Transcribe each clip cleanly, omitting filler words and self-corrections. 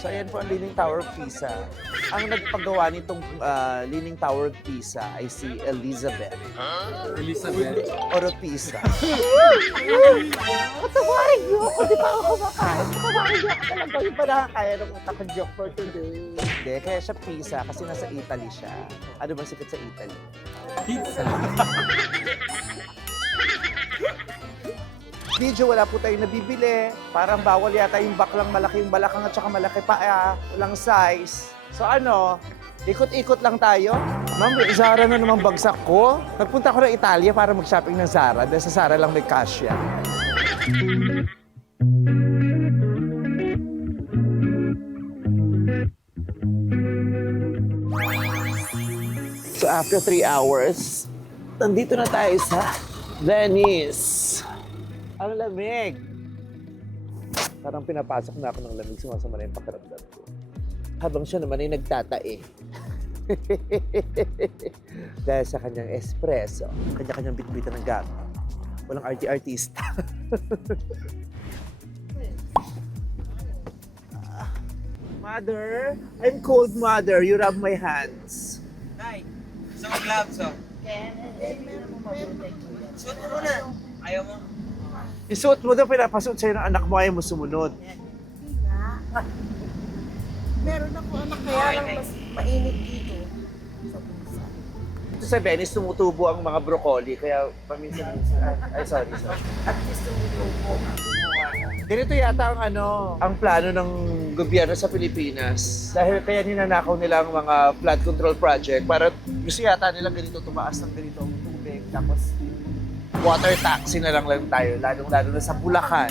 So, ayan po ang Leaning Tower of Pisa. Ang nagpagawa nitong Leaning Tower of Pisa ay si Elizabeth Elizabeth. Oropisa. Patawarin niyo ako, di ba ako kumakain? Patawarin niyo ako talaga. Yung pa nakakaya ng utak ko joke for today. Hindi, kaya siya Pisa kasi nasa Italy siya. Ano bang sikat sa Italy? Pizza. Video, wala po tayong nabibili. Parang bawal yata yung baklang malaki yung balakang at saka malaki pa, walang size. So ano, ikot-ikot lang tayo. Ma'am, Zara na naman bagsak ko. Nagpunta ako ng Italia para mag-shopping ng Zara dahil sa Zara lang may kasya. So after 3 hours, nandito na tayo sa Venice. Ang lamig. Parang pinapasok na ako ng lamig, sumasama na yung pakiramdam ko. Habang siya naman ay nagtatae. Dahil sa kanyang espresso, kanya-kanyang bitbitan ng gamit. Walang artista. Mother, I'm cold, Mother. You rub my hands. Nay, gusto mo gloves, oh. Suot mo muna. Ayaw mo? Isuot mo daw, pinapasuot sa'yo ng anak mo, ayaw mo sumunod. Meron ako anak, kaya lang mas mainit dito sa bulsa. Ito sa Venice, tumutubo ang mga broccoli, kaya paminsan-minsan. Ay, sorry. At least tumutubo. Ganito yata ang plano ng gobyerno sa Pilipinas. Dahil kaya ninanakaw nila ang mga flood control project para gusto yata nilang ganito tumaas ng ganito ang tubig. Tapos water taxi na lang tayo, lalong-lalo na sa Bulacan.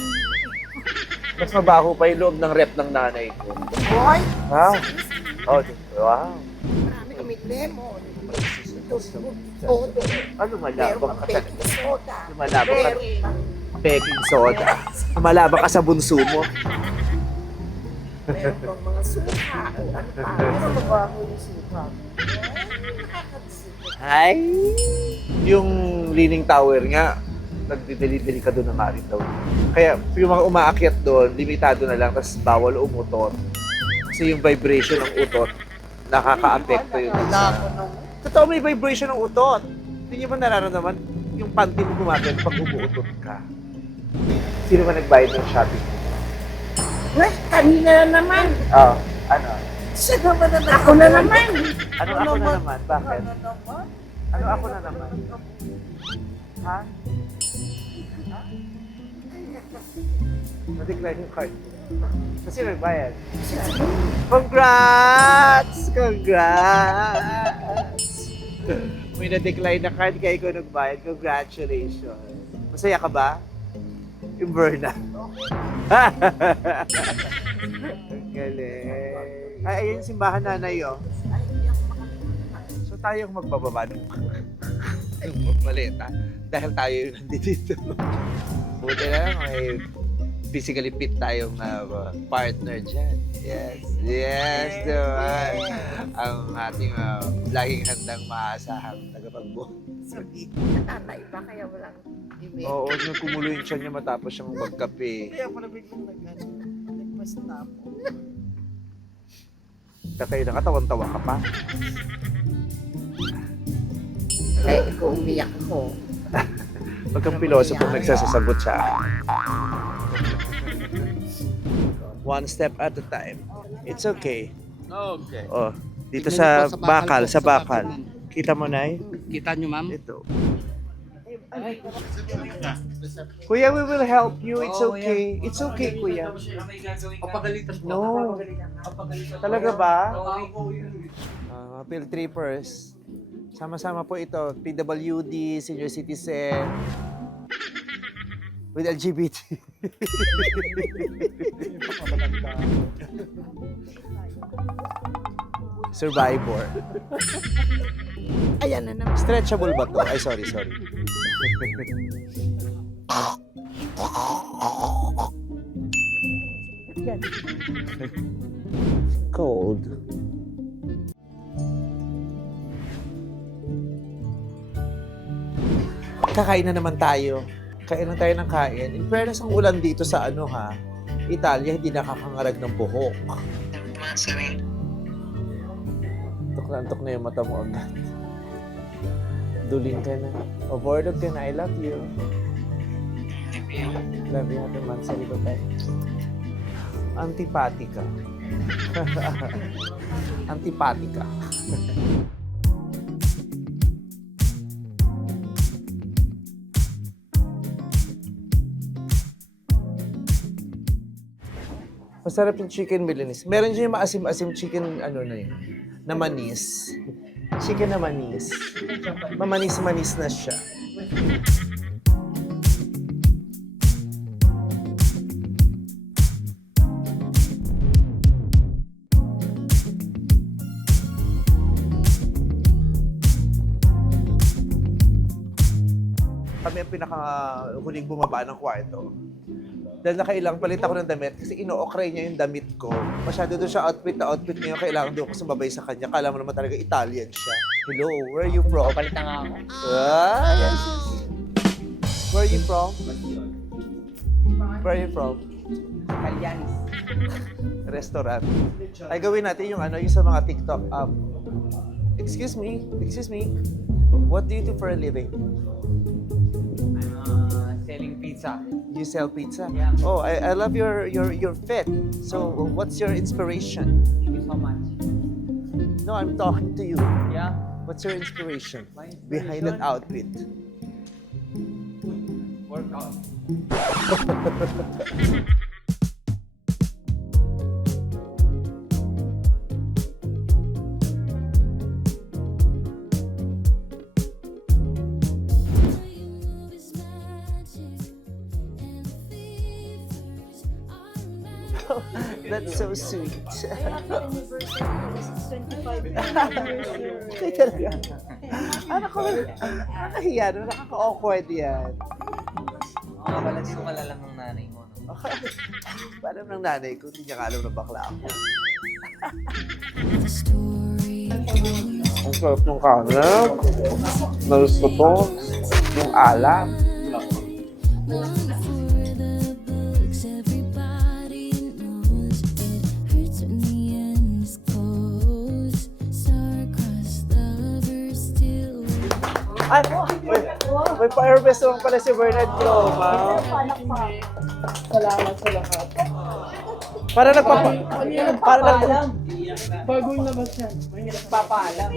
Mas mabaho pa yung loob ng rep ng nanay ko. Boy, Wow! Oh, wow! marami kami lemon. Soda. Ano malabang Meron ka talaga? baking soda. Lumalabang ka. Meron Baking soda. Malabang ka sa bunso mo. meron pang mga suka. O ano pa? Meron mabaho yung suka. Nakakatsuka. Hi! Yung Leaning Tower nga, nagdideli-deli ka doon ng marit daw. Kaya yung mga umaakyat doon, limitado na lang, tapos bawal umutot. Kasi yung vibration ng utot, nakaka-apekto yun. Wala ko nung Totoo, may vibration ng utot. Hindi niyo ba nararamdaman yung panty mo gumagano pag umuutot ka? Sino ba nagbayad ng shopping? Well, kanina na naman. Oh, ano? Siya naman na ako na naman. Ano ako na naman? Bakit? Ano naman? Ano ako na naman? Ha? Na-decline yung card. Kasi nagbayad. Congrats! Congrats! May na-decline na card kaya ikaw nagbayad. Congratulations. Masaya ka ba? Yung burnout. Ang galing. Ay, ayun yung simbahan nanay, oh. So tayong magbababa ng maleta dahil tayo yung nandito. Buti na lang may physically fit tayong partner dyan. Yes, yes, naman. Ang ating laging handang maasahang tagapagbuhat. Sabi, natatay pa kaya walang ibig. Oo, kumulo yung tiyan niya matapos siyang magkape. Kaya pala biglang nagpas-stop. Tatay na katawan-tawa ka pa. Kaya ikaw umiyak ako. Pag kang piloso pag nagsasasagot siya. One step at a time. It's okay. Okay. Oh, dito Tignan sa niyo po, bakal, po, sa bakal. ma'am. Kita mo na Kita nyo, ma'am? Ito. Kuya, we will help you. It's okay. It's okay, kuya. Papagalitan po. No. Talaga ba? Field trippers. Sama-sama po ito. PWD, senior citizen. With LGBT. Survivor. Ayan na naman. Stretchable ba to? Ay, sorry. Yan. Cold. Kakain na naman tayo. Kain lang tayo ng kain. In fairness, ang ulan dito sa Italia, hindi nakakangarag ng buhok. Antok na yung mata mo agad. Duling ka na. O bored ka na. I love you. Love you. Happy Mansari. Bye-bye. Antipatika. Antipatika. Masarap yung chicken Milanese. Meron dyan yung maasim-asim chicken, ano na yun, na manis. Chicken na manis. Mamanis-manis na siya. Kami ang pinaka-huling bumaba ng kwarto. Dahil nakailang palit ako ng damit kasi ino-okray niya yung damit ko. Masyado doon siya outfit na outfit niya. Kailangan doon ako sumabay sa kanya. Kala mo naman talaga Italian siya. Hello, where are you from? Palit na nga ako. Ah, yes, yes. Where are you from? Where are you from? Kalyanis. Restaurant. Ay, gawin natin yung ano, yung sa mga TikTok. Excuse me. What do you do for a living? I'm selling pizza. You sell pizza? Yeah. Oh, I love your fit. So, what's your inspiration? Thank you so much. No, I'm talking to you. Yeah. What's your inspiration My inspiration? behind that outfit? Workout. That's so sweet. Ay, talaga. Ano ko ba? Nakahiya, no? Nakaka-awkward yan. Mga pala di ko malalang ng nanay mo. No? Paano ng nanay ko, hindi niya nga alam na bakla ako. Ang sarap ng kanan. Nalusto to. Yung alam. Ay, may pa-airbest naman pala si Bernard Croma. Salamat sa lahat. Para Bagong labas yan. May nagpapaalam.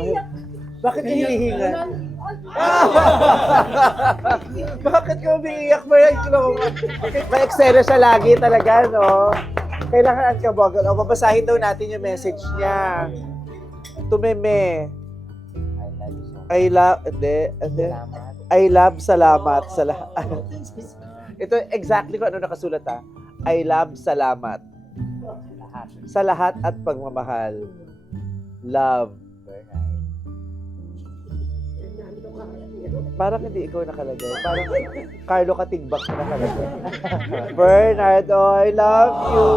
Bakit ka hinihingan? Bakit ka umiiyak, Bernard Croma? May eksena siya lagi talaga, no? Kailangan unkabagal. O, babasahin daw natin yung message niya. Tumeme. I love, salamat sa lahat. Ito exactly kung ano nakasulat ha. I love, salamat. Sa lahat at pagmamahal. Love. Parang hindi ikaw nakalagay. Parang Carlo Katigbak na nakalagay. Bernard, oh, I love you.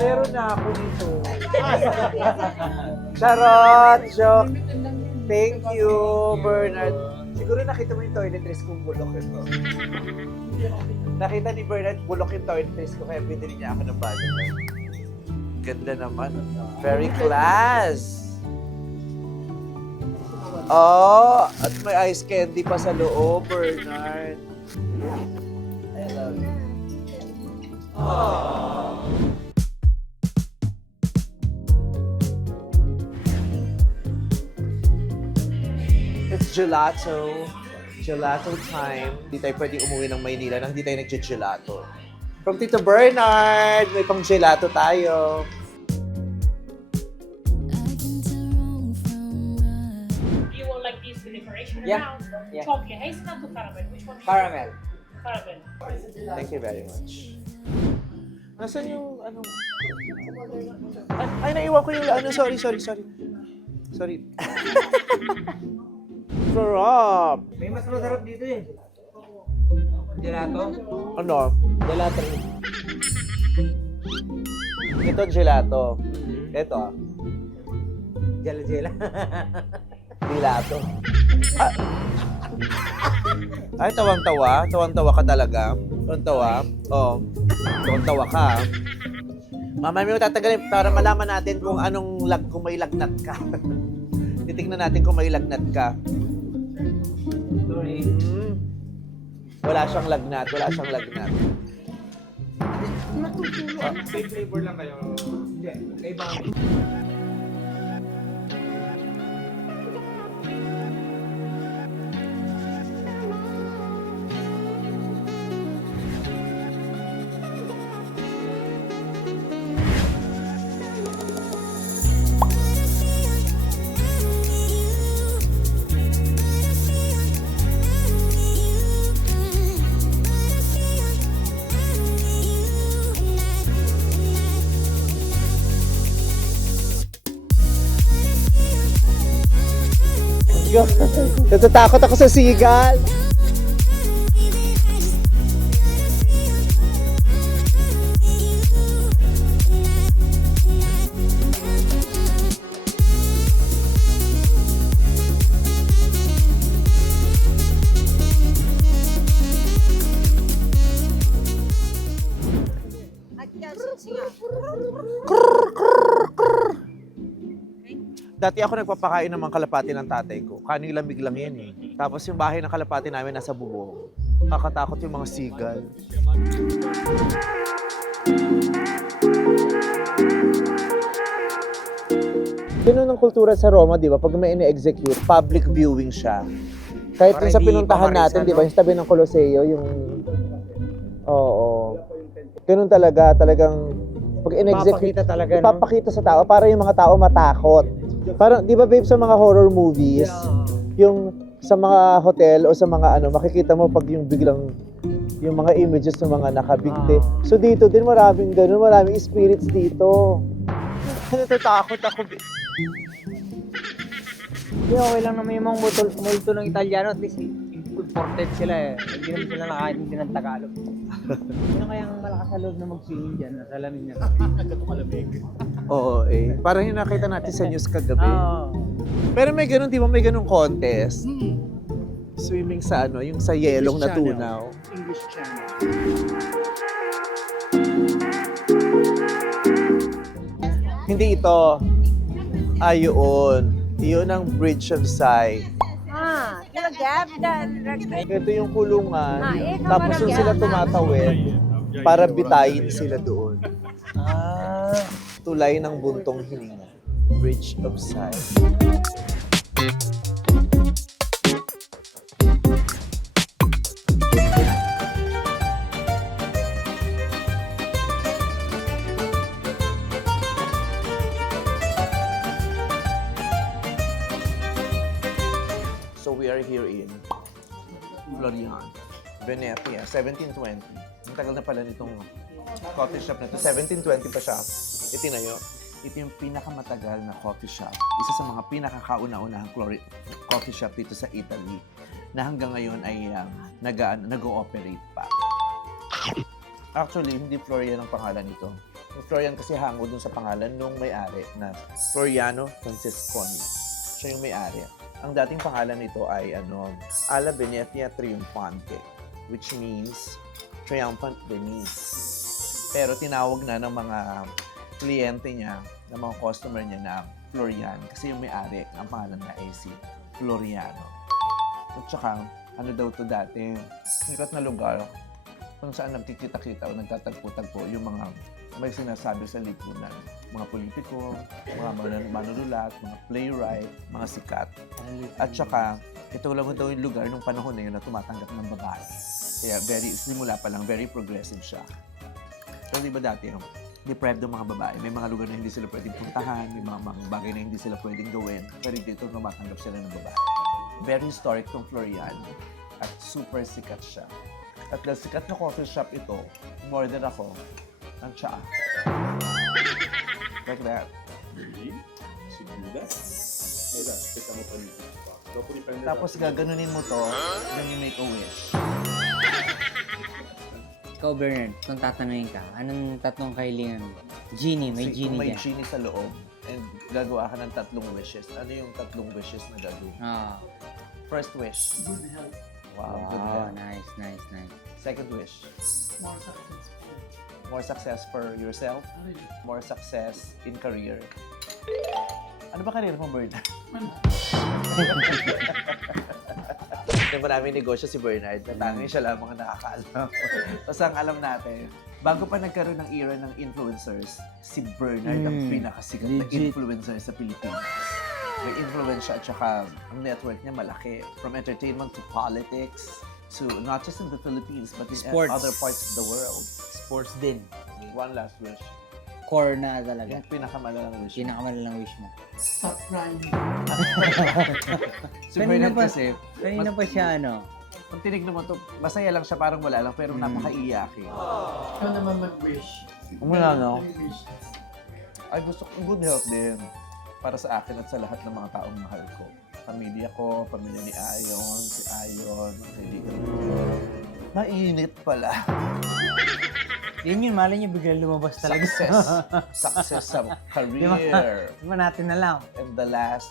Meron na ako dito. Charot! Joke! Thank you, Bernard. Siguro nakita mo yung toiletries kung bulok ito. Nakita ni Bernard bulok yung toiletries ko kaya binili niya ako ng bago. Ganda naman. Very class! Oh! At may ice candy pa sa loob, Bernard. I love you. It's gelato. Gelato time. Hindi tayo pwedeng umuwi ng Maynila nang hindi tayo nag-gelato. From Tito Bernard, may pang gelato tayo. You will like this with decoration Yeah, around. yeah. Chocolate, hazelnut to caramel. Which one? Caramel. Caramel. Thank you very much. Nasaan yung ano? Ay, naiwan ko yung ano. Sorry. Sorry. Sarap! May mas masarap dito eh. Gelato? Ano? Gelato. Ito gelato. Ito. Jela-jela. Dilato. Ay, tawang-tawa. Tawang-tawa ka talaga. Tawang-tawa. Oo. Tawang-tawa ka. Mamaya mo tatagalin para malaman natin kung kung may lagnat ka. Titignan natin kung may lagnat ka. Sorry. Wala siyang lagnat. Wala siyang lagnat. Same flavor lang kayo. Hindi. Iba. Natatakot ako sa sigal. Dati ako nagpapakain ng mga kalapati ng tatay ko. Kaning lamig lang yan eh. Tapos yung bahay ng kalapati namin nasa bubong. Kakatakot yung mga sigal. Ganun ang kultura sa Roma, di ba? Pag may ine-execute, public viewing siya. Kahit Para yung sa hindi pinuntahan mamarisa, natin, di ba? no? Yung tabi ng Coloseo, yung... Oo. Ganun talaga, talagang... Pag in-execute, Papakita talaga, no? ipapakita sa tao para yung mga tao matakot. Parang, di ba babe, sa mga horror movies, yung sa mga hotel o sa mga makikita mo pag yung biglang yung mga images ng mga nakabigti. So dito din maraming ganun, maraming spirits dito. Natatakot ako. Hindi, okay lang naman yung mga multo ng Italiano. At least, imported sila eh. Hindi naman sila nakaintindi ng Tagalog. Sino kayang malakas sa loob na mag-swimming dyan? Nasa lamin niya. Oo eh. Parang yung nakita natin sa news kagabi. Oo. Pero may ganun, di ba may ganung contest? Swimming sa yung sa yelong na English tunaw. English channel. Hindi ito. Ayun. Yun ang Bridge of Sighs. Ito yung kulungan. Tapos yung sila tumatawid para bitayin sila doon. Tulay ng buntong hininga. Bridge of Sighs. So we are here in Florian, Venetia, 1720. Ang tagal na pala nitong coffee shop na to. 1720 pa siya itinayo. Ito yung pinakamatagal na coffee shop. Isa sa mga pinakakauna-unahang coffee shop dito sa Italy na hanggang ngayon ay nag-ooperate pa. Actually, hindi Florian ang pangalan nito. Yung Florian kasi hango dun sa pangalan nung may-ari na Floriano Francesconi. Siya yung may-ari. Ang dating pangalan nito ay Alla Venetia Triumphante, which means Triumphant Venice. Pero tinawag na ng mga kliyente niya, ng mga customer niya na Florian kasi yung may-ari, ang pangalan na ay si Floriano. At saka, daw to dati, sikat na lugar kung saan nagkikita-kita o nagtatagpo-tagpo yung mga may sinasabi sa lipunan. Mga politiko, mga manunulat, mga playwright, mga sikat. At saka, ito lang daw yung lugar nung panahon na yun na tumatanggap ng babae. Kaya simula pa lang, very progressive siya. Pero di ba dati, deprived ng mga babae. May mga lugar na hindi sila pwedeng puntahan, may mga bagay na hindi sila pwedeng gawin. Pero dito tumatanggap sila ng babae. Very historic tong Florian at super sikat siya. At dahil sikat na coffee shop ito, umorder ako ng tsaa. Like that. Tapos gaganunin mo to, then you make a wish. Ikaw, Bernard, kung tatanungin ka, anong tatlong kahilingan mo? Genie, may Kasi genie kung may dyan. genie sa loob, And gagawa ka ng 3 wishes. Ano yung 3 wishes na gagawin? First wish. Good health. Wow, good Wow, health. nice, nice, nice. Second wish. More successful. More success for yourself. Ano yun? More success in career. Ano ba career mo, Bernard? Yung maraming negosyo si Bernard, natangin siya lamang ang nakakaalam. Tapos ang alam natin, bago pa nagkaroon ng era ng influencers, si Bernard ang pinakasikat na Legit. influencer sa Pilipinas. May influence siya at saka ang network niya malaki. From entertainment to politics, to not just in the Philippines, but in Sports. other parts of the world. Sports din. One last wish. Core na talaga. Yung pinakamalalang wish. Pinakamalalang wish mo. Stop crying. Si Kanina Bernard pa- kasi, Kanina pa siya, ano? pag tinignan mo to, masaya lang siya, parang wala lang, pero napakaiyakin. Ikaw naman mag-wish. Wala, no? Ano yung wish? Ay, gusto ko good health din. Para sa akin at sa lahat ng mga taong mahal ko. Pamilya ko, pamilya ni Ayon, si Ayon, ang kaibigan ko. Mainit pala. Yun yun, malay niyo biglang lumabas talaga. Success sa career. Di ba natin na lang? And the last,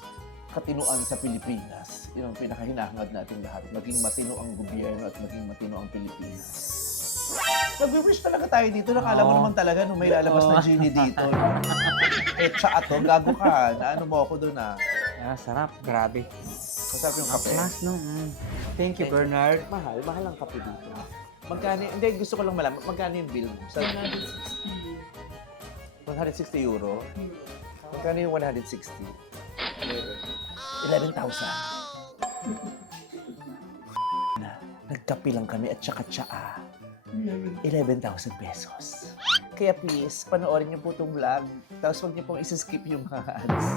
katinuan sa Pilipinas. Yun ang pinakahinahangad natin lahat. Maging matino ang gobyerno at maging matino ang Pilipinas. Nag-wish talaga tayo dito. Nakala mo Oo. naman talaga nung may lalabas na genie dito. Eh, tsa to, gago ka. Naano mo ako doon ah. Ah, sarap. Grabe. Masarap yung kape. Class, no? Thank you, Bernard. Mahal ang kape dito. Magkano, hindi, gusto ko lang malaman, magkano yung bill mo? Sa 160 160 euro? Magkano yung 160? 11,000. Na, nagkape lang kami at saka tsaa. 11,000 pesos. Kaya please, panoorin niyo po itong vlog. Tapos huwag niyo pong isi-skip yung mga ads.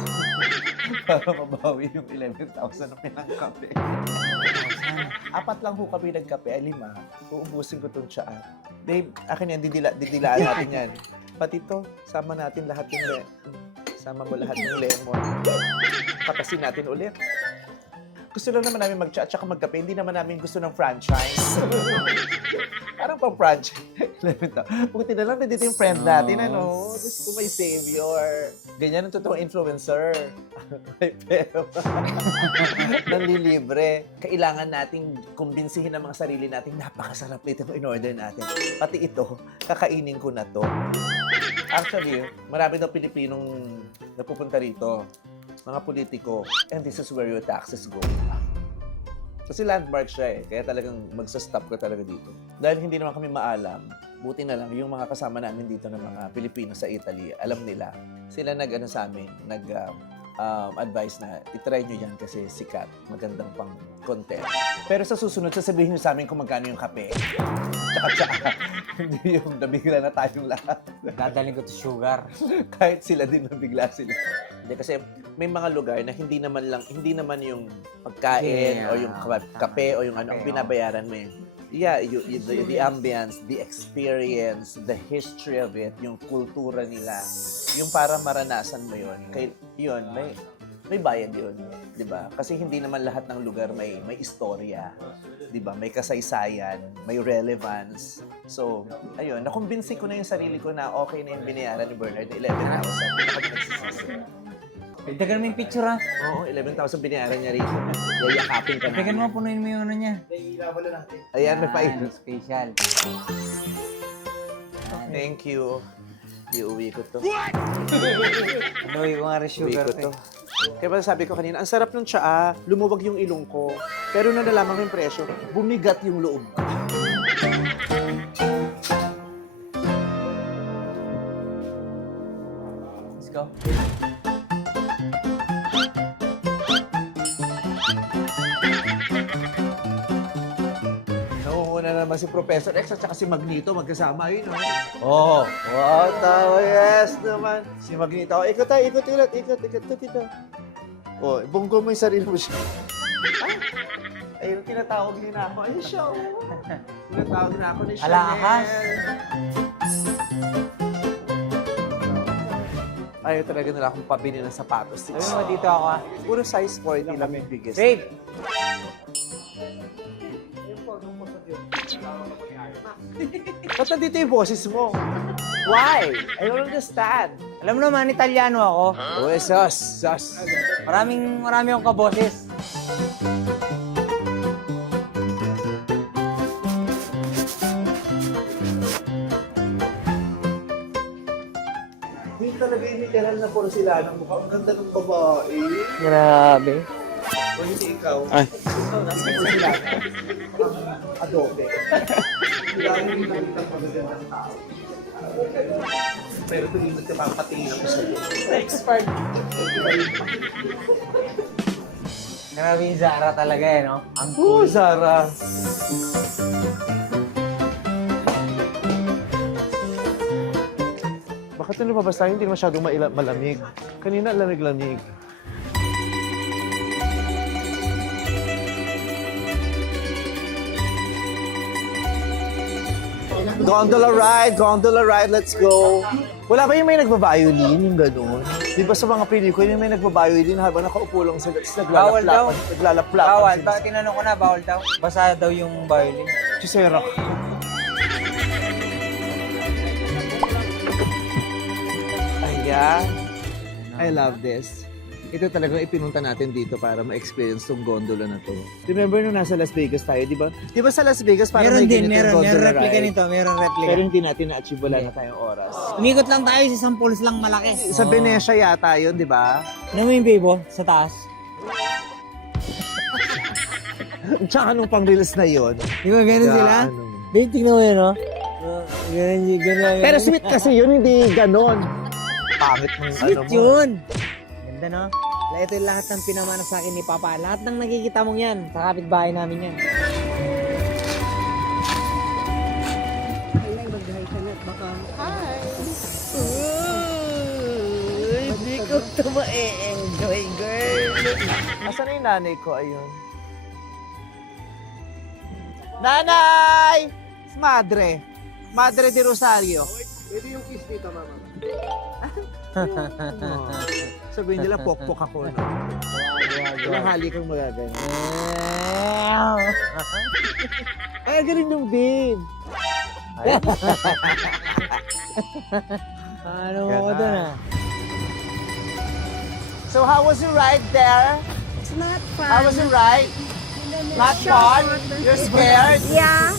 Para mabawi yung 11,000 na pinangkape. 4 lang po kami nagkape, 5. Uubusin ko itong tsaa. Babe, akin yan, didilaan natin yan. Pati ito, sama natin lahat yung sama mo lahat ng lemon. Patasin natin ulit. Gusto lang naman namin mag-chat at magkape. Hindi naman namin gusto ng franchise. Parang pang-franchise. Buti na lang nandito yung friend natin, ano? Diyos ko, may savior. Ganyan ang totoong influencer. May pera. Nanlilibre. Kailangan nating kumbinsihin ang mga sarili natin. Napakasarap nito in-order natin. Pati ito, kakainin ko na to. Actually, marami daw Pilipinong napupunta rito. Mga politiko, and this is where your taxes go. Kasi landmark siya eh, kaya talagang magsa-stop ka talaga dito. Dahil hindi naman kami maalam, buti na lang yung mga kasama namin dito ng mga Pilipino sa Italy, alam nila. Sila nag-ano sa amin, advice na itry nyo yan kasi sikat, magandang pang content. Pero sa susunod, sasabihin nyo sa amin kung magkano yung kape. Tsaka, hindi yung nabigla na tayong lahat. Dadaling ko to sugar. Kahit sila din nabigla sila. Hindi kasi may mga lugar na hindi naman yung pagkain Yeah, o yung kape o yung ano ang okay, binabayaran mo. Yeah, the ambience, the experience, the history of it, yung kultura nila, yung para maranasan mo yun. Yun, may bayad yun, 'di ba? Kasi hindi naman lahat ng lugar may istorya, 'di ba? May kasaysayan, may relevance. So, ayun, nakumbinsi ko na yung sarili ko na okay na yung binayaran ni Bernard na 11,000. Hindi na kami nagsisisi. Dagan mo yung picture, ha? Oo, 11,000 binayaran niya rin. Yayakapin ka Dagan na. mo, punuin mo yung ano niya. Ayan, may pain. Special. Thank you. Iuwi ko to. Ano yung mga Uwi sugar ko to. Kaya ba sabi ko kanina, ang sarap ng tsaa, lumuwag yung ilong ko. Pero nung nalaman ko yung presyo, bumigat yung loob ko. Let's go. Nangunguna naman si Professor X at saka si Magneto, magkasama yun, no? Oh, wow, tao, yes naman. Si Magneto, ikot tayo, ikot. Oh, bunggo mo yung sarili mo siya. Ayun, tinatawag niya na ako. Ayun siya, oh. Tinatawag na ako ni Chanel. Alahas. Ayaw talaga nila akong pabili ng sapatos. Sabi mo, dito ako, ha? Puro size 40 lang yung biggest. Babe! Ba't nandito yung boses mo? Why? I don't understand. Alam mo naman, Italiano ako. Uy, sus. Marami akong kaboses. Hindi talaga yung literal na puro sila ng mukha. Ang ganda ng babae. Grabe. O hindi ikaw. Ay. Ikaw na, puro sila. Adobe. Wala yung nakita magagandang tao. Pero tuloy nagpapatingin ako sa'yo. Next part. Grabe yung Zara talaga eh, no? Ang Oh, Zara. Bakit nung lumabas tayo, hindi masyadong malamig? Kanina lamig-lamig. Gondola ride, let's go. Wala ba yung may nagbabiolin, yung gano'n? Di ba sa mga pelikula yung may nagbabiolin habang nakaupo lang sa Bawal daw. naglalaplapan? Bawal. Tinanong ko na, bawal daw. Basa daw yung violin. Chisera. Ayan. I love this. Ito talagang ipinunta natin dito para ma-experience tong gondola na to. Remember nung nasa Las Vegas tayo, di ba? Di ba sa Las Vegas parang Meron may din, ganitong meron gondola replica ride? nito, meron replica. Pero hindi natin na-achieve, wala na tayong oras. Umikot lang tayo sa isang pools lang malaki. Sa Venecia yata yun, di ba? Ano mo yung babe, sa taas? Tsaka nung pang-reels na yun. Di ba ganun sila? ano. Babe, tignan mo yun, no? Ganun. Pero sweet kasi yun, hindi ganon. Pangit ng Sweet ano mo. yun. Ganda, no? Ito yung lahat ng pinamana sa akin ni Papa. Lahat ng nakikita mong yan, sa kapitbahay namin yan. Hindi ko ito ma-enjoy, girl. Asan na yung nanay ko? Ayun. Nanay! Madre. Madre de Rosario. Pwede yung kiss dito, mama. Sabihin nila, pokpok ako, no? Walang hali kang magagano. Ay, galing nung babe. Ano mo ko dun, ah? So how was your ride there? It's not fun. How was your ride? Not fun? You're scared? Yeah.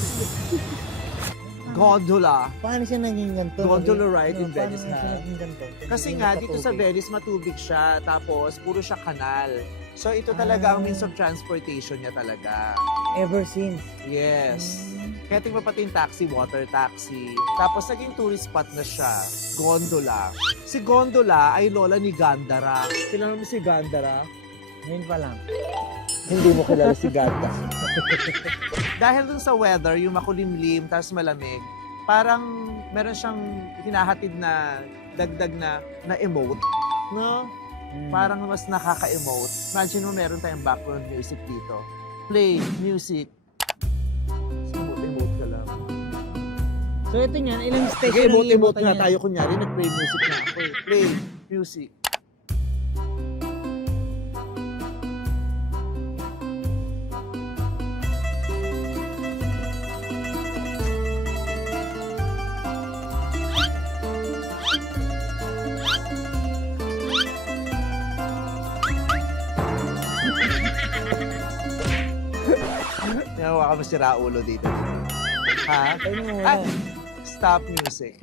Gondola. Paano siya naging ganito? Gondola ride in Paano Venice siya na. naging ganito? Kasi nga, dito sa Venice, matubig siya. Tapos, puro siya kanal. So, ito talaga ang means of transportation niya talaga. Ever since. Yes. Kaya tingnan pati yung taxi, water taxi. Tapos, naging tourist spot na siya. Gondola. Si Gondola ay lola ni Gandara. Kilala mo si Gandara? Ngayon pa lang. Hindi mo kilala si Ganda. Dahil dun sa weather, yung makulimlim, tapos malamig, parang meron siyang hinahatid na dagdag na emote. No? Parang mas nakaka-emote. Imagine mo meron tayong background music dito. Play music. Emote ka lang. So ito niyan, ilang Sige, station ang emote iimutan nga niya? tayo. Kunyari, nag-play music na ako. Play music. Nahawa ka mo si Raulo dito. Ha? Ano mo? Ah, stop music.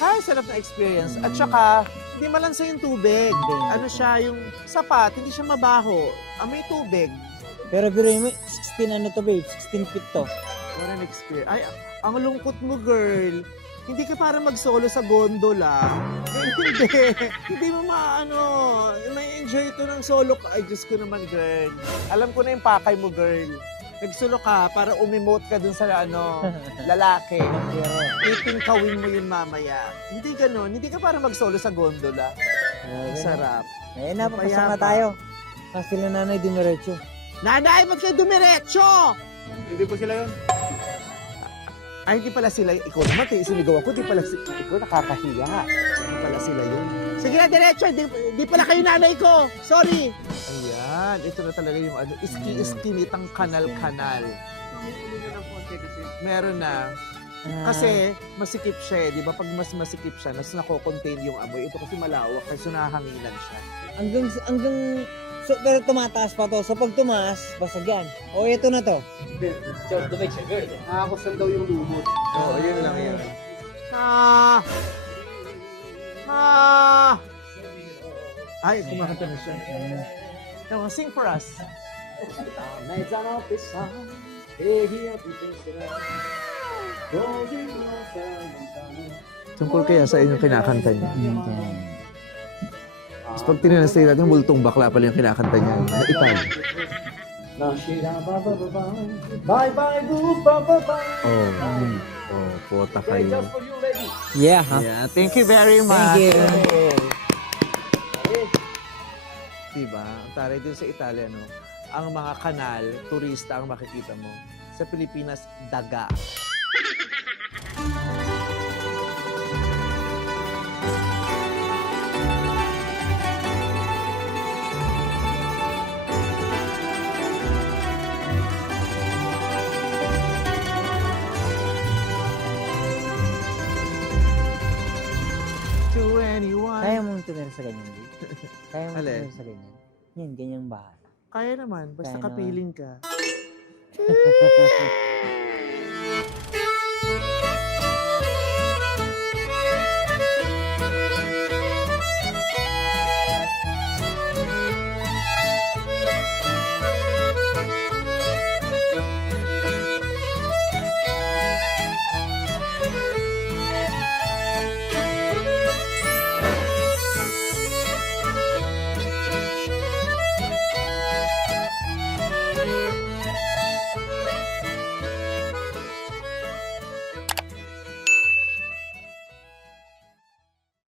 Hi, sarap na experience. At saka, hindi malansa yung tubig. Hindi. Ano siya, yung sapat, hindi siya mabaho. Amoy tubig. Pero mo, 16 ano to babe? 16 feet to. What an experience. Ay, ang lungkot mo, girl. Hindi ka para mag-solo sa gondola. Hindi. Hindi mo maano. May enjoy ito ng solo ka. Ay, Diyos ko naman, girl. Alam ko na yung pakay mo, girl. Nagsolo ka para umimote ka dun sa lalaki. Pero, Titingkawin mo yun mamaya. Hindi ganun. Hindi ka para mag-solo sa gondola. Ang sarap. eh, napapasok na Mayabang. tayo. Kasi sila nanay dumiretso. Nanay, ba't kayo dumiretso? Hindi po sila yun. Ay, hindi pala sila. Ikaw naman, sinigawan ko. Di pala ikaw nakakahiya. Hindi pala sila yun. Sige na, diretso. Di pala kayo nanay ko. Sorry. Ayan. Ito na talaga yung iski-iskinitang kanal-kanal. Meron na. Kasi masikip siya eh, di ba? Pag mas masikip siya, mas nako-contain yung amoy. Ito kasi malawak, kasi nahanginan siya. hanggang so, pero tumataas pa to. So pag tumaas, basag yan. O ito na to. Nakakasan daw yung lumot. Oo, yun lang yan. Ay, kumakanta na siya. Now, sing for us. Tungkol kaya sa inyong kinakanta niya. Tapos pag tinanastay natin, multong bakla pala yung kinakanta niya. Na Ital. Oh, pota kayo. Yeah, ha? Yeah, thank you very much. Thank you. Diba? Ang taray din sa Italia, no? Ang mga kanal, turista ang makikita mo. Sa Pilipinas, daga. To anyone. Kaya mong tumira sa ganyan, Lee? Kaya mong Alin? tumira sa ganyan? Yan, ganyang bahay. Kaya naman, basta Kaya naman. kapiling ka.